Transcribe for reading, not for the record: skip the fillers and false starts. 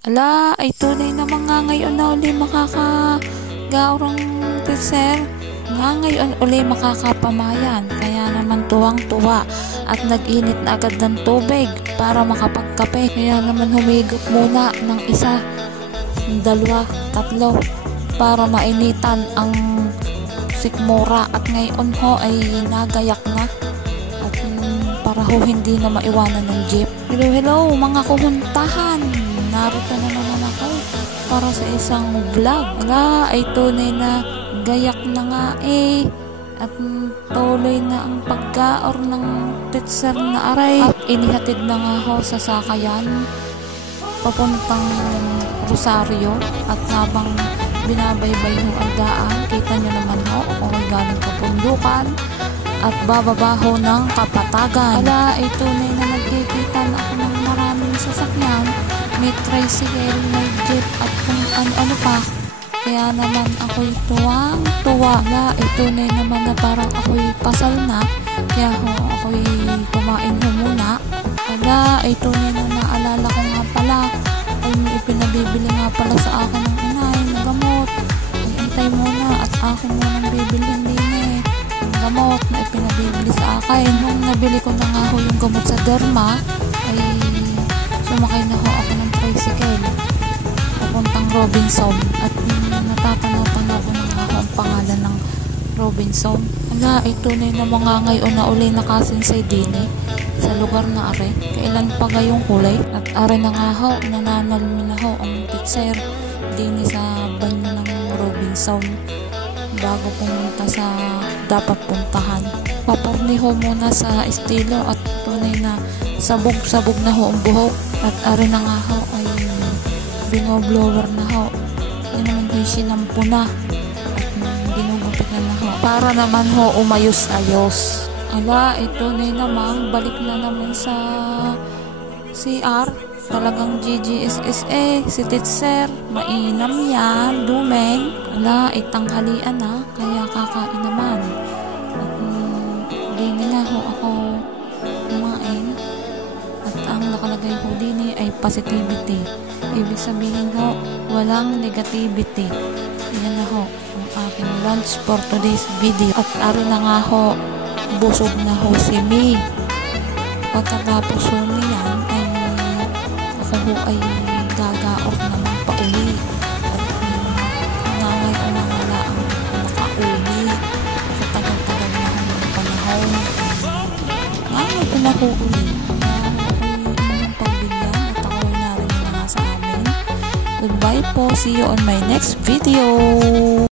Ala, ay tunay naman nga ngayon na uli makakagaurang teacher. Nga ngayon uli makakapamayan. Kaya naman tuwang-tuwa at nag-init na agad ng tubig para makapagkape. Kaya naman humigop muna ng isa, dalawa, tatlo para mainitan ang sikmura. At ngayon ho ay nagayak na at para ho hindi na maiwanan ng jeep. Hello mga kuhuntahan, narito na naman ako para sa isang vlog. Ala, ay tunay na gayak na nga at tuloy na ang paggaor ng teacher na aray at inihatid na nga ho sa sakayan papuntang Rosario. At habang binabaybay ho ang daan, kita nyo naman ho kung ay galing kapundukan at bababa ho ng Kapatagan. Ala, ay tunay na nagkikita na ako ng maraming sasakyan, may tricycle, may jeep at kung ano-ano pa. Kaya naman ako'y tuwang-tuwa. Ala, ay tunay naman na parang ako'y pasal na. Kaya ho ako'y kumain ho muna. Ala, ay tunay na naalala ko nga pala, ay may ipinabibili nga pala sa akin ng inay na gamot. Ay antay muna at akin mo nang bibilhin din ang gamot na ipinabibili sa akin. Nung nabili ko na nga ho yung gamot sa derma, ay sumakay na ho ako ng tricycle papuntang Robinson at natatanaw-tanaw ko na nga ho ang pangalan ng Robinson. Ala, ay tunay na mga ngayon na uli nakasinsay din sa lugar na are. Kailan pa gayong kulay at are na nga ho, nananalmi na ho ang teacher din sa banyo ng Robinson bago pumunta sa dapat puntahan. Paparni ho muna sa estilo at tunay na sabog-sabog na ho ang buhok at are na nga ho ay binoblower na ho. Yan naman ay sinampo na at ginugupit na ho para naman ho umayos-ayos. Ala, ito na namang balik na naman sa CR. Talagang GGSSA si teacher, mainam yan, dumeng. Ala, itanghalian na, kaya kakain naman. At dini na ho ako kumain. At ang nakalagay ho dini ay positivity. Ibig sabihin ho, walang negativity. Yan na ho ang aking lunch for today's video. At ari na nga ho, busog na ho si Mi. Pagkatapos ho niyan ay ako ho ay gagaot naman pa uli at nangay o nangala ang nakauli sa tagal-tagal na ho ng panahon. Nangay o na ho uli na inyong pagbigyan at ako ay narinig na nga sa amin. Goodbye po, see you on my next video.